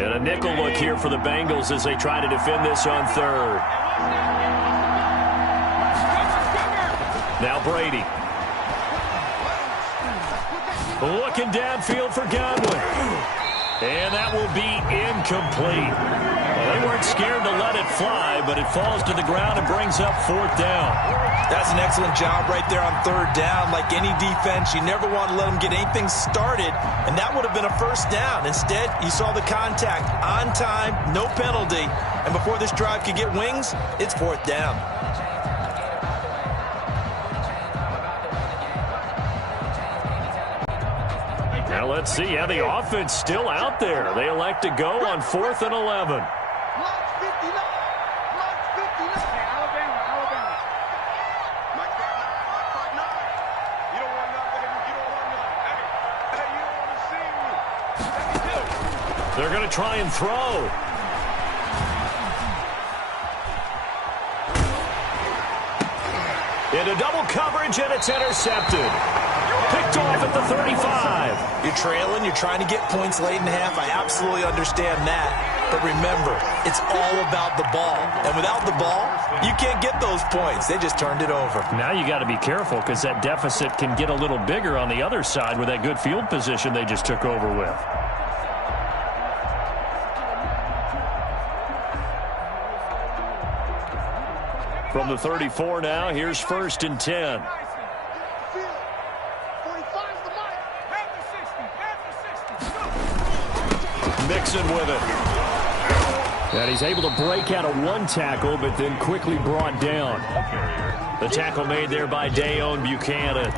And a nickel look here for the Bengals as they try to defend this on third. Now Brady. Looking downfield for Godwin. And that will be incomplete. Well, they weren't scared to let it fly, but it falls to the ground and brings up fourth down. That's an excellent job right there on third down. Like any defense, you never want to let them get anything started, and that would have been a first down. Instead, you saw the contact on time, no penalty, and before this drive could get wings, it's fourth down. Now let's see how the offense still out there. They elect to go on 4th and 11. They're going to try and throw. Into double coverage, and it's intercepted. Picked off at the 35. You're trailing. You're trying to get points late in the half. I absolutely understand that. But remember, it's all about the ball. And without the ball, you can't get those points. They just turned it over. Now you got to be careful because that deficit can get a little bigger on the other side with that good field position they just took over with. From the 34 now, here's 1st and 10. Mixon with it. And he's able to break out of one tackle, but then quickly brought down. The tackle made there by Dayon Buchanan.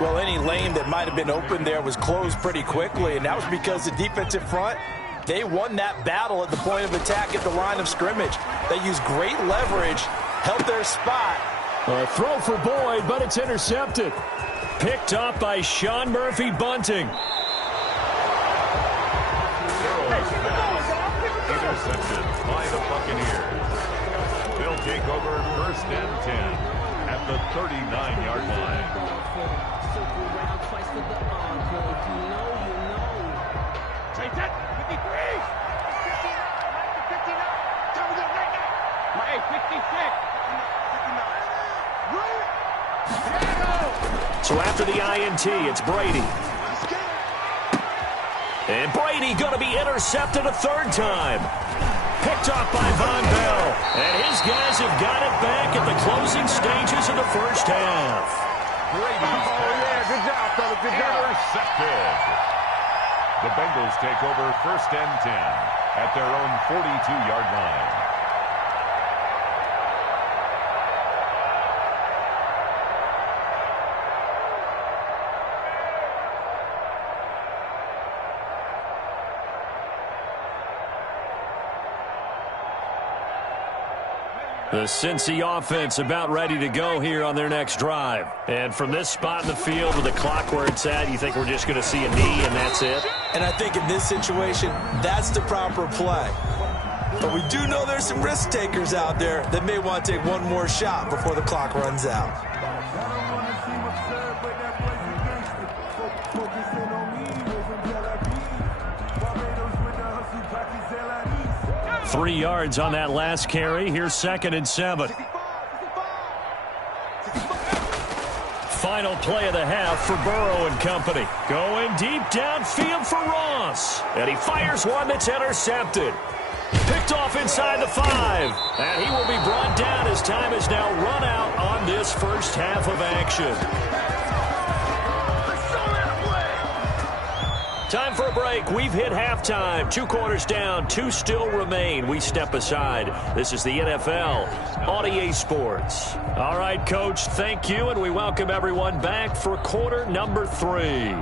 Well, any lane that might have been open there was closed pretty quickly, and that was because the defensive front, they won that battle at the point of attack at the line of scrimmage. They used great leverage, held their spot. A throw for Boyd, but it's intercepted. Picked up by Sean Murphy Bunting. Intercepted by the Buccaneers. They'll take over 1st and 10 at the 39-yard line. Take that, 53. 59. So after the INT, it's Brady. And Brady going to be intercepted a third time. Picked off by Von Bell. And his guys have got it back at the closing stages of the first half. Brady's pass. Good job, fellas. Good job. Intercepted. The Bengals take over 1st and 10 at their own 42-yard line. The Cincy offense about ready to go here on their next drive. And from this spot in the field with the clock where it's at, you think we're just going to see a knee and that's it? And I think in this situation, that's the proper play. But we do know there's some risk takers out there that may want to take one more shot before the clock runs out. 3 yards on that last carry. Here's 2nd and 7. Final play of the half for Burrow and company. Going deep downfield for Ross. And he fires one that's intercepted. Picked off inside the 5. And he will be brought down as time is now run out on this first half of action. Time for a break. We've hit halftime. 2 quarters down. 2 still remain. We step aside. This is the NFL on EA Sports. All right, Coach, thank you, and we welcome everyone back for quarter number 3.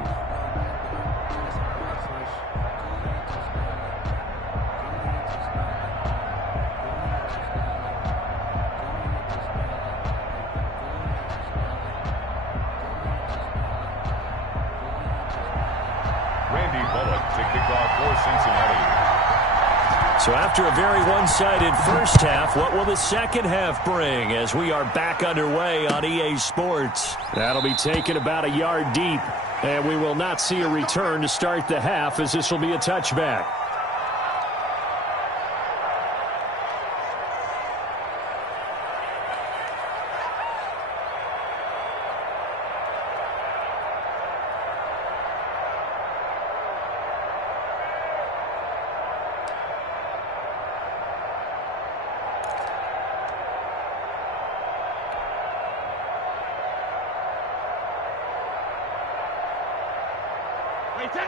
So after a very one-sided first half, what will the second half bring as we are back underway on EA Sports? That'll be taken about a yard deep, and we will not see a return to start the half as this will be a touchback.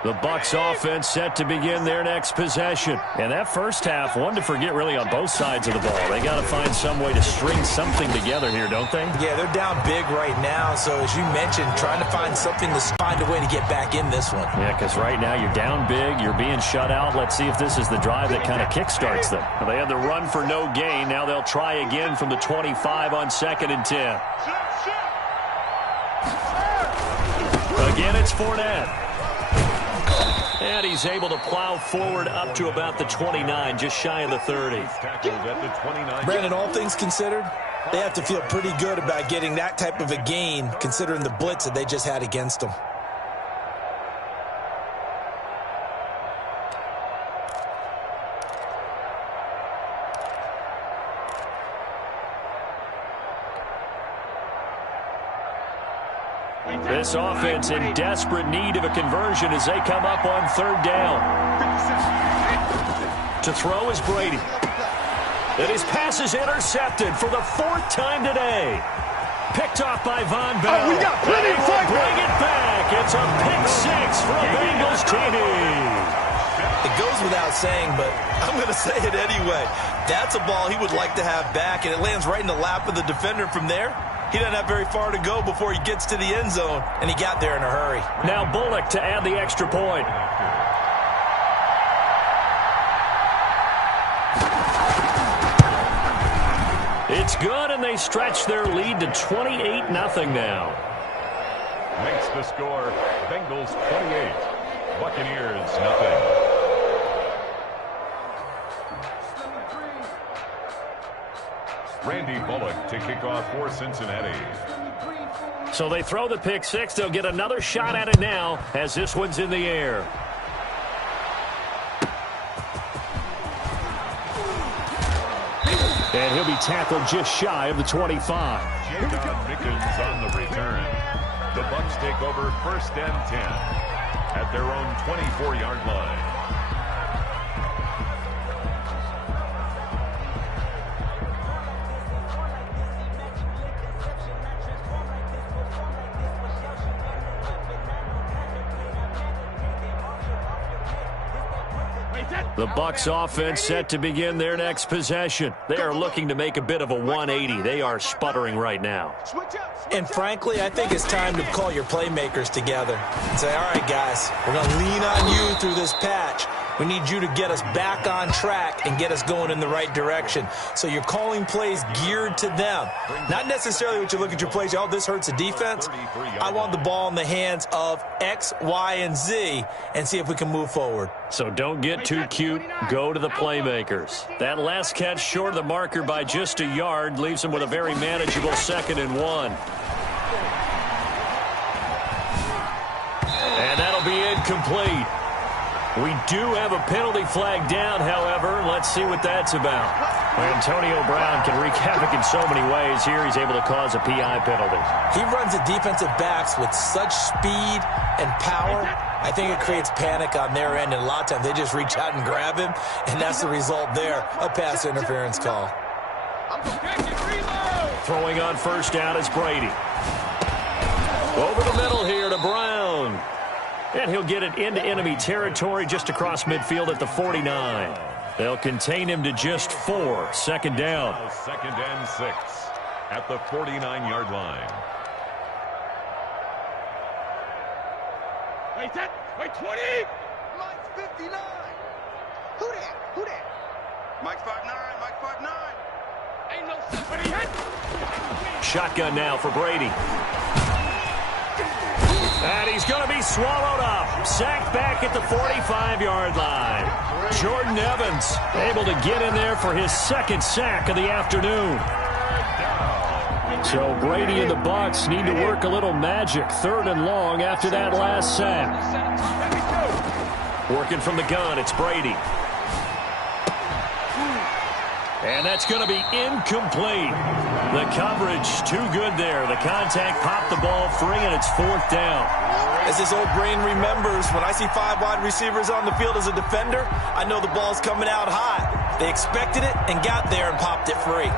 The Bucs offense set to begin their next possession. And that first half, one to forget really on both sides of the ball. They got to find some way to string something together here, don't they? Yeah, they're down big right now. So as you mentioned, trying to find something to find a way to get back in this one. Yeah, because right now you're down big. You're being shut out. Let's see if this is the drive that kind of kickstarts them. Well, they had the run for no gain. Now they'll try again from the 25 on 2nd and 10. Again, it's Fournette. And he's able to plow forward up to about the 29, just shy of the 30. Brandon, all things considered, they have to feel pretty good about getting that type of a gain, considering the blitz that they just had against them. This offense in desperate need of a conversion as they come up on 3rd down. To throw is Brady. And his pass is intercepted for the 4th time today. Picked off by Von Bell. Oh, we got plenty of time. Bring it back. It's a pick 6 for a Bengals TD. It goes without saying, but I'm going to say it anyway. That's a ball he would like to have back, and it lands right in the lap of the defender from there. He doesn't have very far to go before he gets to the end zone, and he got there in a hurry. Now Bullock to add the extra point. It's good, and they stretch their lead to 28-0 now. Makes the score Bengals 28, Buccaneers nothing. Randy Bullock to kick off for Cincinnati. So they throw the pick 6. They'll get another shot at it now as this one's in the air. And he'll be tackled just shy of the 25. Jacob Mickens on the return. The Bucs take over 1st and 10 at their own 24-yard line. The Bucs offense set to begin their next possession. They are looking to make a bit of a 180. They are sputtering right now. And frankly, I think it's time to call your playmakers together and say, all right, guys, we're going to lean on you through this patch. We need you to get us back on track and get us going in the right direction. So you're calling plays geared to them. Not necessarily what you look at your plays, oh, this hurts the defense. I want the ball in the hands of X, Y, and Z and see if we can move forward. So don't get too cute. Go to the playmakers. That last catch short of the marker by just a yard leaves them with a very manageable 2nd and 1. And that'll be incomplete. We do have a penalty flag down, however. Let's see what that's about. Antonio Brown can wreak havoc in so many ways. Here he's able to cause a PI penalty. He runs the defensive backs with such speed and power. I think it creates panic on their end, and a lot of times they just reach out and grab him, and that's the result there, a pass interference call. Throwing on 1st down is Brady. Over the middle here to Brown. And he'll get it into enemy territory just across midfield at the 49. They'll contain him to just 4. 2nd down. 2nd and 6 at the 49-yard line. Wait, 20. Mike's 59. Who that? Who that? Mike's 5'9". Mike's 5'9". Ain't no somebody hit. Shotgun now for Brady. And he's going to be swallowed up. Sacked back at the 45-yard line. Jordan Evans able to get in there for his 2nd sack of the afternoon. So Brady and the Bucs need to work a little magic. 3rd and long after that last sack. Working from the gun, it's Brady. And that's going to be incomplete. The coverage too good there. The contact popped the ball free, and it's 4th down. As his old brain remembers, when I see 5 wide receivers on the field as a defender, I know the ball's coming out hot. They expected it and got there and popped it free.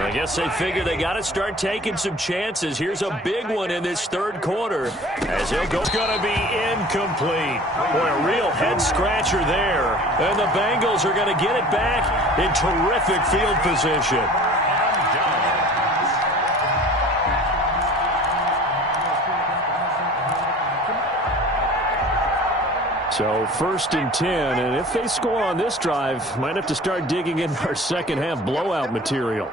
I guess they figure they got to start taking some chances. Here's a big one in this third quarter as he'll go. It's going to be incomplete. Boy, a real head-scratcher there. And the Bengals are going to get it back in terrific field position. So 1st and 10, and if they score on this drive, might have to start digging in our second half blowout material.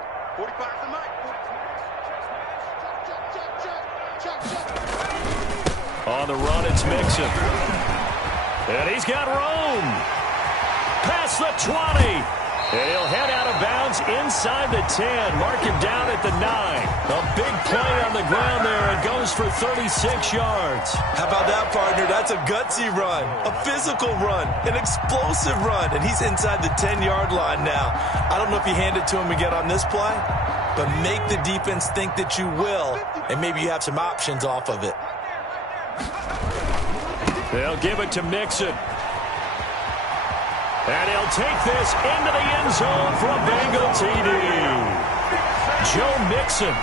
On the run, it's Mixon. And he's got room. Past the 20. And he'll head out of bounds inside the 10. Mark him down at the 9. A big play on the ground there. It goes for 36 yards. How about that, partner? That's a gutsy run, a physical run, an explosive run. And he's inside the 10-yard line now. I don't know if you hand it to him again on this play, but make the defense think that you will, and maybe you have some options off of it. They'll give it to Mixon. And he'll take this into the end zone for a Bengal TD. Joe Mixon,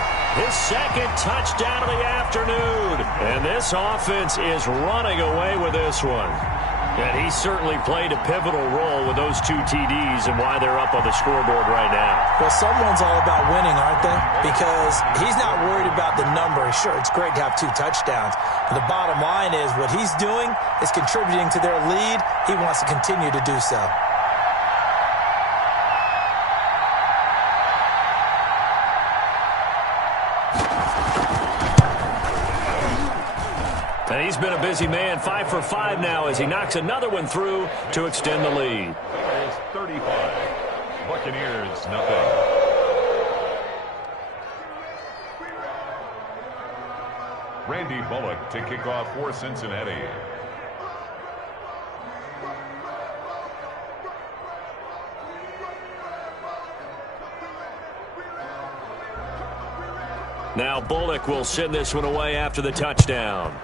his second touchdown of the afternoon. And this offense is running away with this one. And he certainly played a pivotal role with those 2 TDs and why they're up on the scoreboard right now. Well, someone's all about winning, aren't they? Because he's not worried about the number. Sure, it's great to have 2 touchdowns. But the bottom line is what he's doing is contributing to their lead. He wants to continue to do so. And he's been a busy man, 5 for 5 now as he knocks another one through to extend the lead. It's 35. Buccaneers, nothing. Randy Bullock to kick off for Cincinnati. Now Bullock will send this one away after the touchdown.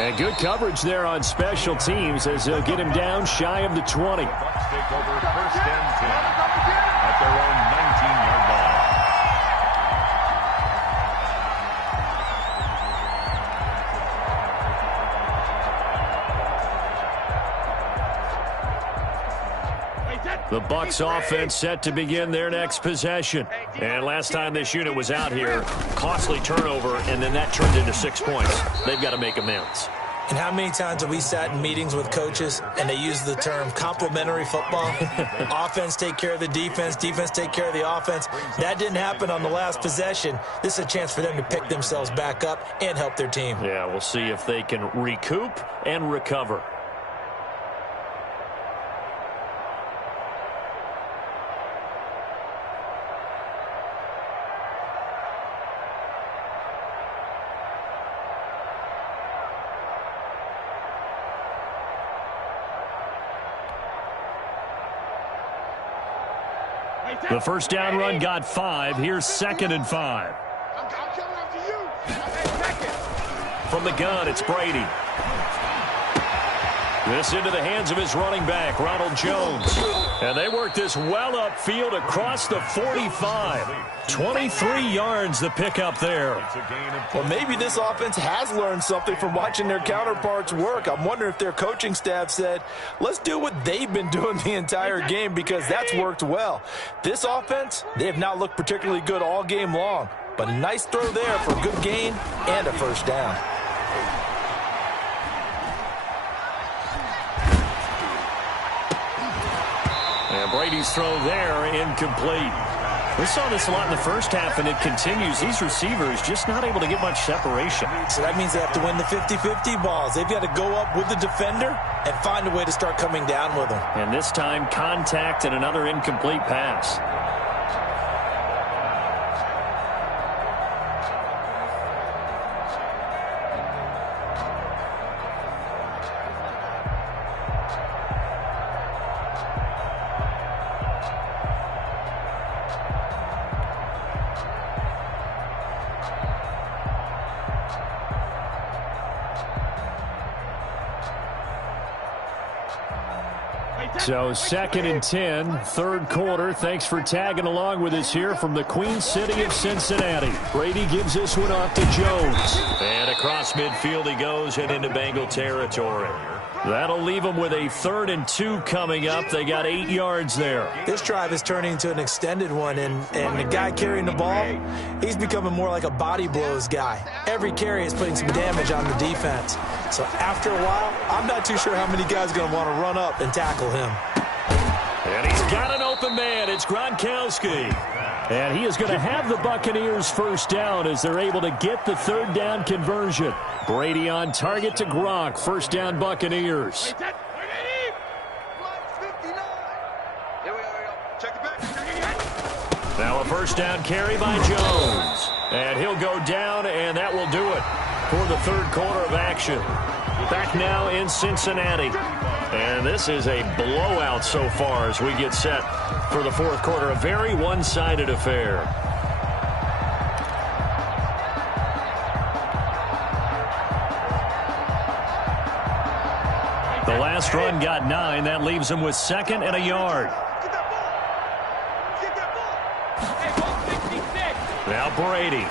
And good coverage there on special teams as they'll get him down shy of the 20. Bucks take over 1st and 10 at their own 19-yard line. The Bucs offense set to begin their next possession. And last time this unit was out here, costly turnover, and then that turned into 6 points. They've got to make amends. And how many times have we sat in meetings with coaches and they use the term complementary football? Offense take care of the defense, defense take care of the offense. That didn't happen on the last possession. This is a chance for them to pick themselves back up and help their team. Yeah, we'll see if they can recoup and recover. The first down run got 5. Here's 2nd and 5. From the gun, it's Brady. This into the hands of his running back, Ronald Jones. And they work this well upfield across the 45. 23 yards the pickup there. Well, maybe this offense has learned something from watching their counterparts work. I'm wondering if their coaching staff said, let's do what they've been doing the entire game because that's worked well. This offense, they have not looked particularly good all game long. But a nice throw there for a good gain and a first down. And Brady's throw there incomplete. We saw this a lot in the first half, and it continues. These receivers just not able to get much separation. So that means they have to win the 50-50 balls. They've got to go up with the defender and find a way to start coming down with them. And this time, contact and another incomplete pass. So 2nd and 10, third quarter. Thanks for tagging along with us here from the Queen City of Cincinnati. Brady gives this one off to Jones. And across midfield he goes and into Bengal territory. That'll leave them with a 3rd and 2 coming up. They got 8 yards there. This drive is turning into an extended one, and the guy carrying the ball, he's becoming more like a body blows guy. Every carry is putting some damage on the defense. So after a while, I'm not too sure how many guys are going to want to run up and tackle him. And he's got an open man. It's Gronkowski. And he is going to have the Buccaneers first down as they're able to get the 3rd down conversion. Brady on target to Gronk. First down Buccaneers. Now a first down carry by Jones. And he'll go down, and that will do it for the 3rd quarter of action. Back now in Cincinnati. And this is a blowout so far as we get set for the 4th quarter. A very one-sided affair. The last run got 9. That leaves him with 2nd and a yard. Now Brady.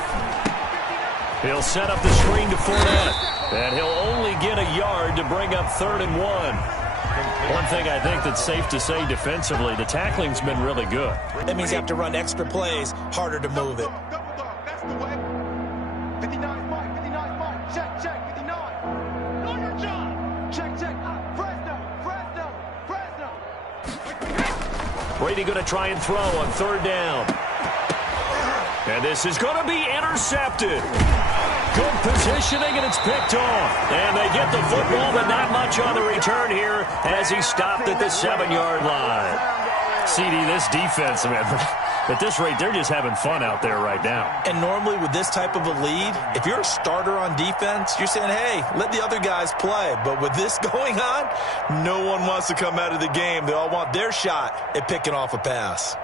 He'll set up the screen to Fournette. And he'll only get a yard to bring up 3rd and 1. One thing I think that's safe to say defensively, the tackling's been really good. That means you have to run extra plays, harder to move it. That's the way. 59 Mike, 59 Mike. Check, 59. Know your job. Check. Fresno. Brady going to try and throw on 3rd down. And this is going to be intercepted. Good positioning, and it's picked off. And they get the football, but not much on the return here as he stopped at the 7-yard line. CD, this defense, man, at this rate, they're just having fun out there right now. And normally with this type of a lead, if you're a starter on defense, you're saying, hey, let the other guys play. But with this going on, no one wants to come out of the game. They all want their shot at picking off a pass.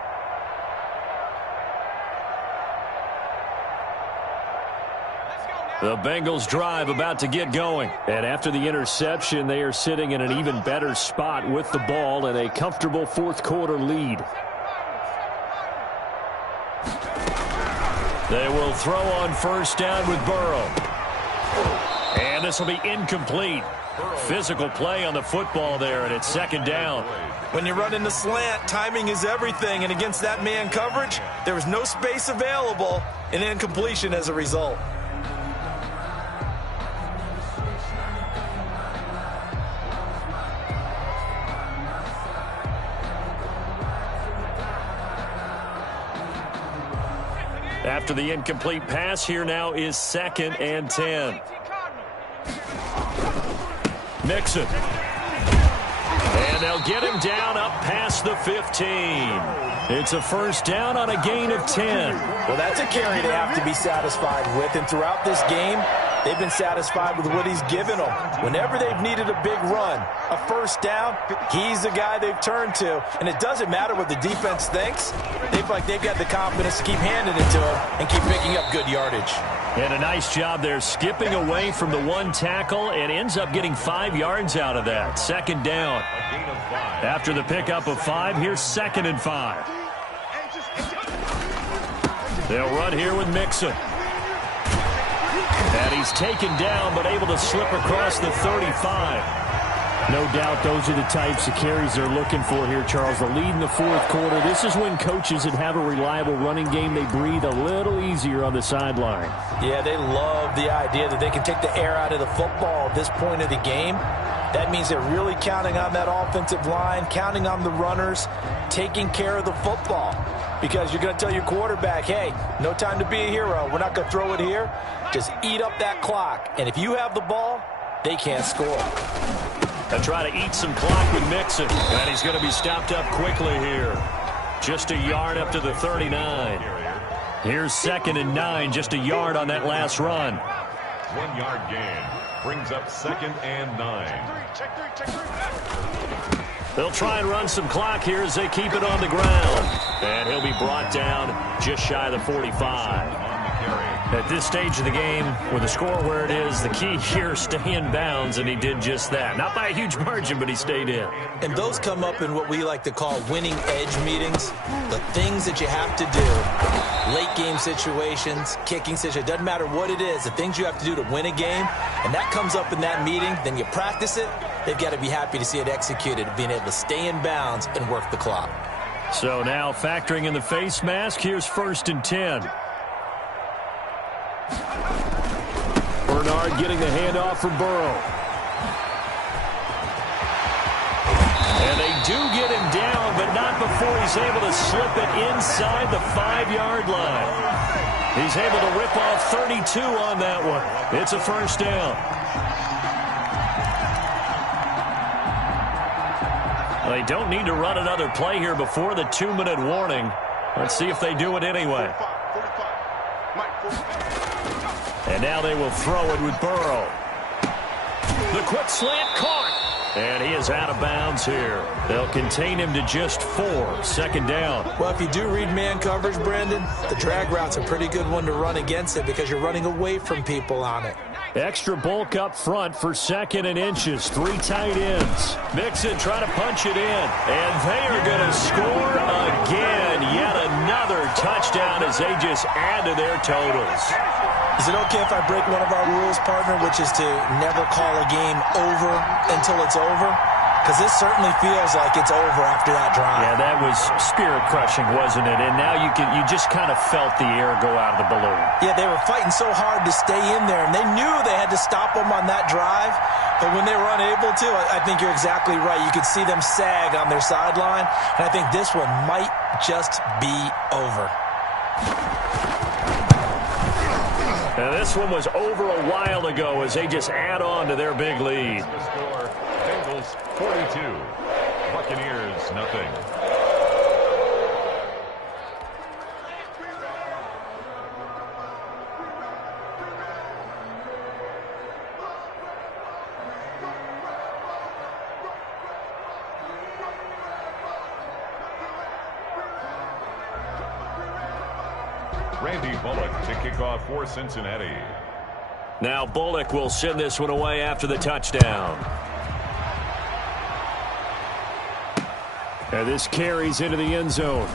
The Bengals drive about to get going. And after the interception, they are sitting in an even better spot with the ball and a comfortable 4th quarter lead. They will throw on first down with Burrow. And this will be incomplete. Physical play on the football there, and it's 2nd down. When you run in the slant, timing is everything. And against that man coverage, there was no space available, and incompletion as a result. After the incomplete pass, here now is 2nd and 10. Mixon. And they'll get him down up past the 15. It's a first down on a gain of 10. Well, that's a carry they have to be satisfied with. And throughout this game, they've been satisfied with what he's given them. Whenever they've needed a big run, a first down, he's the guy they've turned to. And it doesn't matter what the defense thinks. They feel like they've got the confidence to keep handing it to him and keep picking up good yardage. And a nice job there skipping away from the 1 tackle and ends up getting 5 yards out of that. 2nd down. After the pickup of 5, here's 2nd and 5. They'll run here with Mixon. And he's taken down but able to slip across the 35. No doubt those are the types of carries they're looking for here, Charles. The lead in the 4th quarter. This is when coaches that have a reliable running game, they breathe a little easier on the sideline. Yeah, they love the idea that they can take the air out of the football at this point of the game. That means they're really counting on that offensive line, counting on the runners, taking care of the football. Because you're going to tell your quarterback, hey, no time to be a hero. We're not going to throw it here. Just eat up that clock. And if you have the ball, they can't score. They'll try to eat some clock with Mixon. And he's going to be stopped up quickly here. Just a yard up to the 39. Here's 2nd and 9, just a yard on that last run. 1 yard gain brings up 2nd and 9. They'll try and run some clock here as they keep it on the ground. And he'll be brought down just shy of the 45. On the carry. At this stage of the game, with the score where it is, the key here, stay in bounds, and he did just that. Not by a huge margin, but he stayed in. And those come up in what we like to call winning edge meetings. The things that you have to do, late game situations, kicking situations, doesn't matter what it is, the things you have to do to win a game, and that comes up in that meeting, then you practice it, they've got to be happy to see it executed, being able to stay in bounds and work the clock. So now factoring in the face mask, here's 1st and 10. Bernard getting the handoff from Burrow. And they do get him down, but not before he's able to slip it inside the 5-yard line. He's able to rip off 32 on that one. It's a 1st down. They don't need to run another play here before the 2-minute warning. Let's see if they do it anyway. And now they will throw it with Burrow. The quick slant caught. And he is out of bounds here. They'll contain him to just 4. 2nd down. Well, if you do read man coverage, Brandon, the drag route's a pretty good one to run against it because you're running away from people on it. Extra bulk up front for 2nd and inches. 3 tight ends. Mixon trying to punch it in. And they are going to score again. Yet another touchdown as they just add to their totals. Is it okay if I break one of our rules, partner, which is to never call a game over until it's over? Because this certainly feels like it's over after that drive. Yeah, that was spirit-crushing, wasn't it? And now you just kind of felt the air go out of the balloon. Yeah, they were fighting so hard to stay in there, and they knew they had to stop them on that drive. But when they were unable to, I think you're exactly right. You could see them sag on their sideline, and I think this one might just be over. Now, this one was over a while ago as they just add on to their big lead. The score, Bengals 42, Buccaneers nothing. Randy Bullock to kick off for Cincinnati. Now Bullock will send this one away after the touchdown. And this carries into the end zone.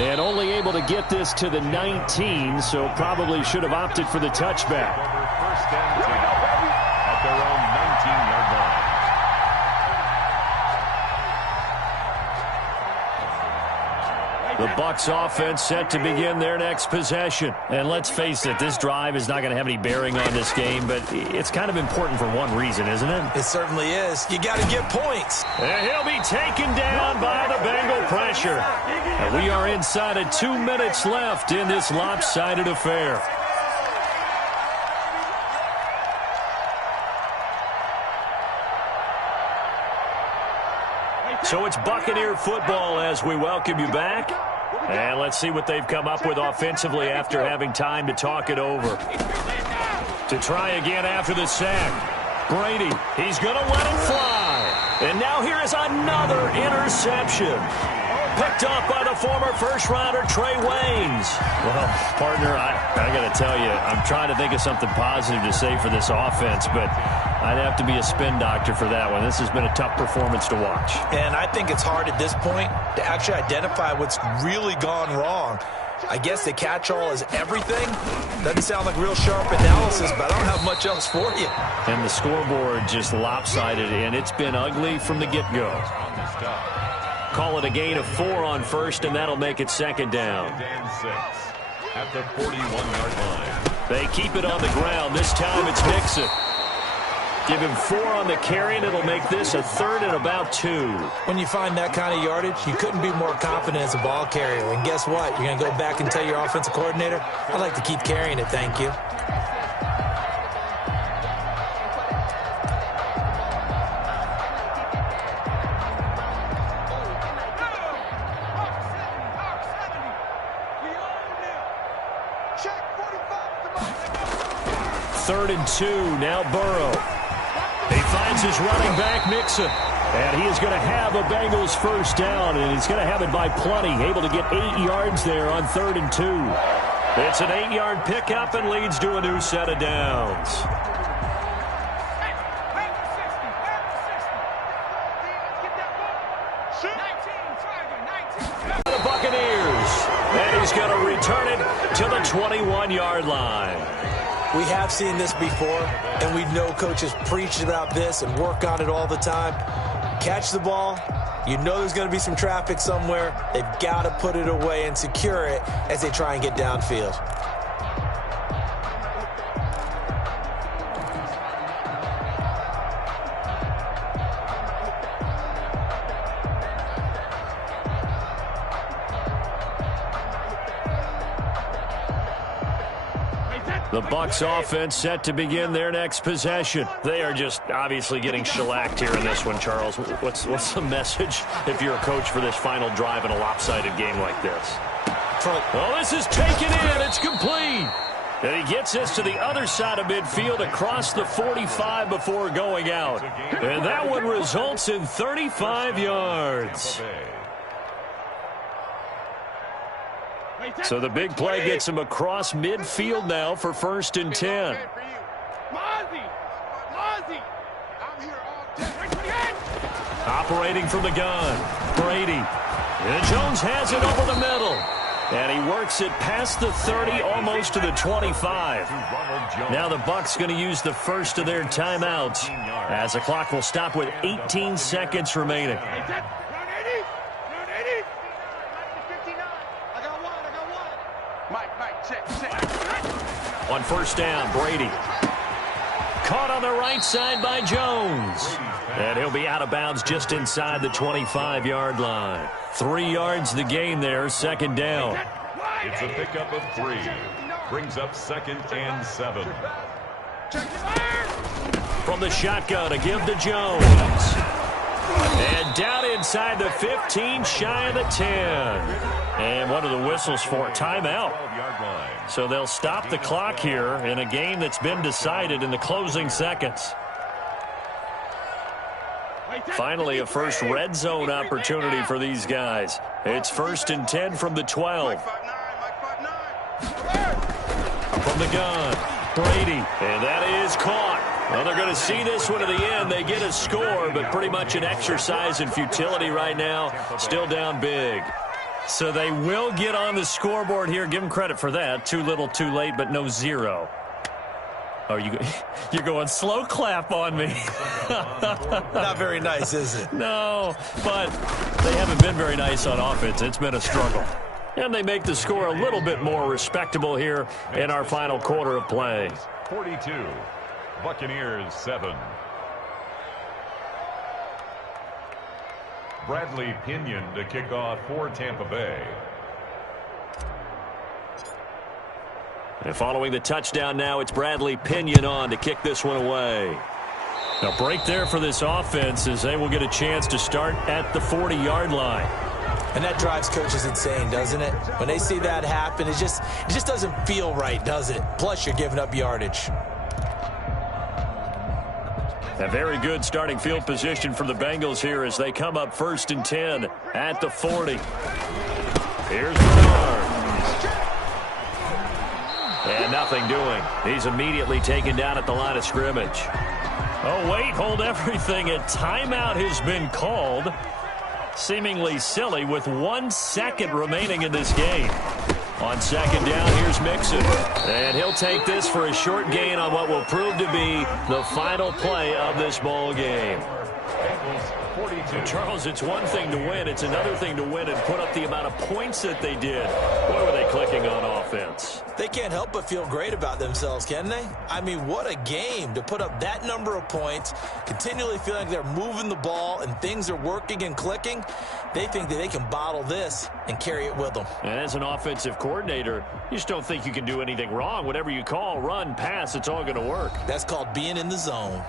And only able to get this to the 19, so probably should have opted for the touchback. First and 10 at their own 19-yard line. The Bucs offense set to begin their next possession. And let's face it, this drive is not going to have any bearing on this game, but it's kind of important for one reason, isn't it? It certainly is. You got to get points. And he'll be taken down by the Bengal pressure. And we are inside of 2 minutes left in this lopsided affair. So it's Buccaneer football as we welcome you back. And let's see what they've come up with offensively after having time to talk it over. To try again after the sack. Brady, he's going to let it fly. And now here is another interception. Picked up by the former first-rounder Trey Waynes. Well, partner, I got to tell you, I'm trying to think of something positive to say for this offense, but I'd have to be a spin doctor for that one. This has been a tough performance to watch. And I think it's hard at this point to actually identify what's really gone wrong. I guess the catch-all is everything. Doesn't sound like real sharp analysis, but I don't have much else for you. And the scoreboard just lopsided, and it's been ugly from the get-go. Call it a gain of 4 on first, and that'll make it 2nd down. And 6 at the 41-yard line. They keep it on the ground. This time it's Mixon. Give him 4 on the carry, and it'll make this a 3rd and about 2. When you find that kind of yardage, you couldn't be more confident as a ball carrier. And guess what? You're going to go back and tell your offensive coordinator, I'd like to keep carrying it, thank you. Third and 2, now Burrow. He finds his running back, Mixon. And he is going to have a Bengals first down, and he's going to have it by plenty. Able to get 8 yards there on 3rd and 2. It's an 8-yard pickup and leads to a new set of downs. The Buccaneers. And he's going to return it to the 21-yard line. We have seen this before, and we know coaches preach about this and work on it all the time. Catch the ball. You know there's going to be some traffic somewhere. They've got to put it away and secure it as they try and get downfield. The Bucs offense set to begin their next possession. They are just obviously getting shellacked here in this one, Charles. What's the message if you're a coach for this final drive in a lopsided game like this? Oh, this is taken in. It's complete. And he gets this to the other side of midfield across the 45 before going out. And that one results in 35 yards. So the big play gets him across midfield now for 1st and 10. Operating from the gun, Brady. And Jones has it over the middle. And he works it past the 30, almost to the 25. Now the Bucs going to use the first of their timeouts as the clock will stop with 18 seconds remaining. On 1st down, Brady. Caught on the right side by Jones. And he'll be out of bounds just inside the 25-yard line. 3 yards the gain there, 2nd down. It's a pickup of 3. Brings up 2nd and 7. From the shotgun, a give to Jones. And down inside the 15, shy of the 10. And what are the whistles for? Timeout. So they'll stop the clock here in a game that's been decided in the closing seconds. Finally, a first red zone opportunity for these guys. It's 1st and 10 from the 12. From the gun, Brady. And that is caught. Well, they're going to see this one to the end. They get a score, but pretty much an exercise in futility right now. Still down big. So they will get on the scoreboard here. Give them credit for that. Too little, too late, but no 0. Oh, you're going slow clap on me. Not very nice, is it? No, but they haven't been very nice on offense. It's been a struggle. And they make the score a little bit more respectable here in our final quarter of play. 42, Buccaneers 7. Bradley Pinion to kick off for Tampa Bay. And following the touchdown now, it's Bradley Pinion on to kick this one away. A break there for this offense as they will get a chance to start at the 40-yard line. And that drives coaches insane, doesn't it? When they see that happen, it just doesn't feel right, does it? Plus, you're giving up yardage. A very good starting field position for the Bengals here as they come up 1st and 10 at the 40. Here's Bernard. And nothing doing. He's immediately taken down at the line of scrimmage. Oh, wait, hold everything. A timeout has been called. Seemingly silly with 1 second remaining in this game. On 2nd down, here's Mixon. And he'll take this for a short gain on what will prove to be the final play of this ball game. Charles, it's one thing to win. It's another thing to win and put up the amount of points that they did. Boy, were they clicking on offense. They can't help but feel great about themselves, can they? I mean, what a game to put up that number of points, continually feeling like they're moving the ball and things are working and clicking. They think that they can bottle this and carry it with them. And as an offensive coordinator, you just don't think you can do anything wrong. Whatever you call, run, pass, it's all going to work. That's called being in the zone.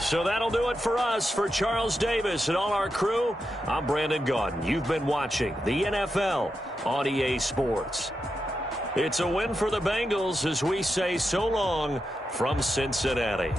So that'll do it for us. For Charles Davis and all our crew, I'm Brandon Gaudin. You've been watching the NFL on EA Sports. It's a win for the Bengals as we say so long from Cincinnati.